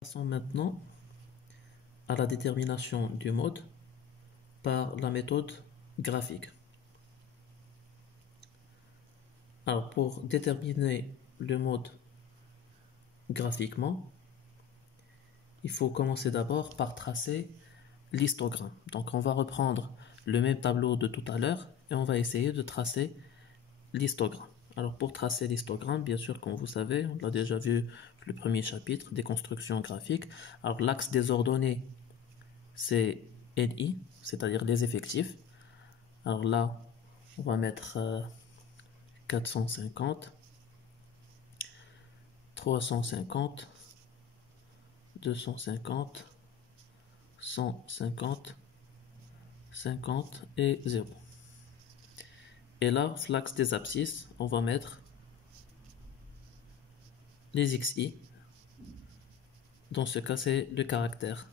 Passons maintenant à la détermination du mode par la méthode graphique. Alors pour déterminer le mode graphiquement, il faut commencer d'abord par tracer l'histogramme. Donc on va reprendre le même tableau de tout à l'heure et on va essayer de tracer l'histogramme. Alors pour tracer l'histogramme, bien sûr, comme vous savez, on l'a déjà vu le premier chapitre des constructions graphiques. Alors l'axe des ordonnées, c'est LI, c'est-à-dire les effectifs. Alors là, on va mettre 450, 350, 250, 150, 50 et 0. Et là, l'axe des abscisses, on va mettre les XI. Dans ce cas, c'est le caractère.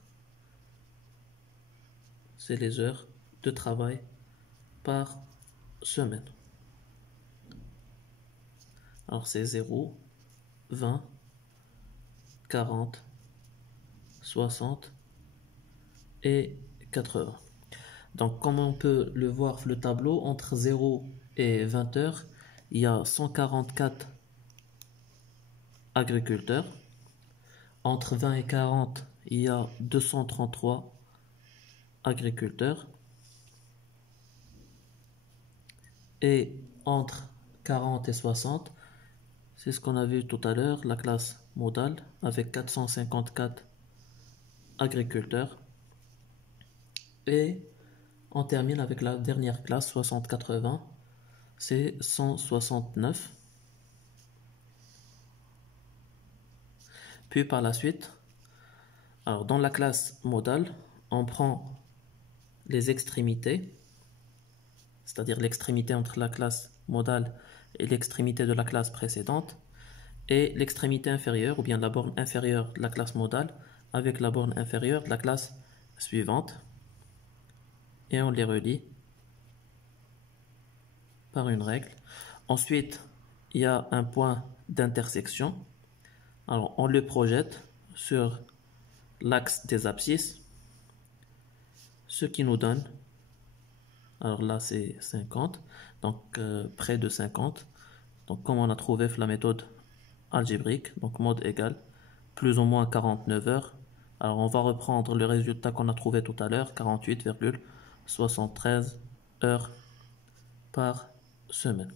C'est les heures de travail par semaine. Alors c'est 0, 20, 40, 60 et 80. Donc comme on peut le voir le tableau, entre 0 et 20 heures, il y a 144 agriculteurs. Entre 20 et 40, il y a 233 agriculteurs. Et entre 40 et 60, c'est ce qu'on a vu tout à l'heure, la classe modale avec 454 agriculteurs. Et on termine avec la dernière classe 60-80, c'est 169. Puis par la suite, alors dans la classe modale, on prend les extrémités, c'est-à-dire l'extrémité entre la classe modale et l'extrémité de la classe précédente, et l'extrémité inférieure, ou bien la borne inférieure de la classe modale, avec la borne inférieure de la classe suivante, et on les relie par une règle. Ensuite, il y a un point d'intersection. Alors, on le projette sur l'axe des abscisses, ce qui nous donne, alors là c'est 50, donc près de 50. Donc comme on a trouvé la méthode algébrique, donc mode égal, plus ou moins 49 heures. Alors on va reprendre le résultat qu'on a trouvé tout à l'heure, 48,73 heures par semaine.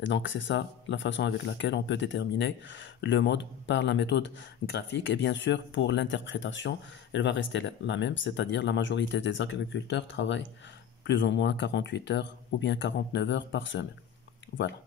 Et donc c'est ça la façon avec laquelle on peut déterminer le mode par la méthode graphique. Et bien sûr pour l'interprétation, elle va rester la même, c'est-à-dire la majorité des agriculteurs travaillent plus ou moins 48 heures ou bien 49 heures par semaine. Voilà.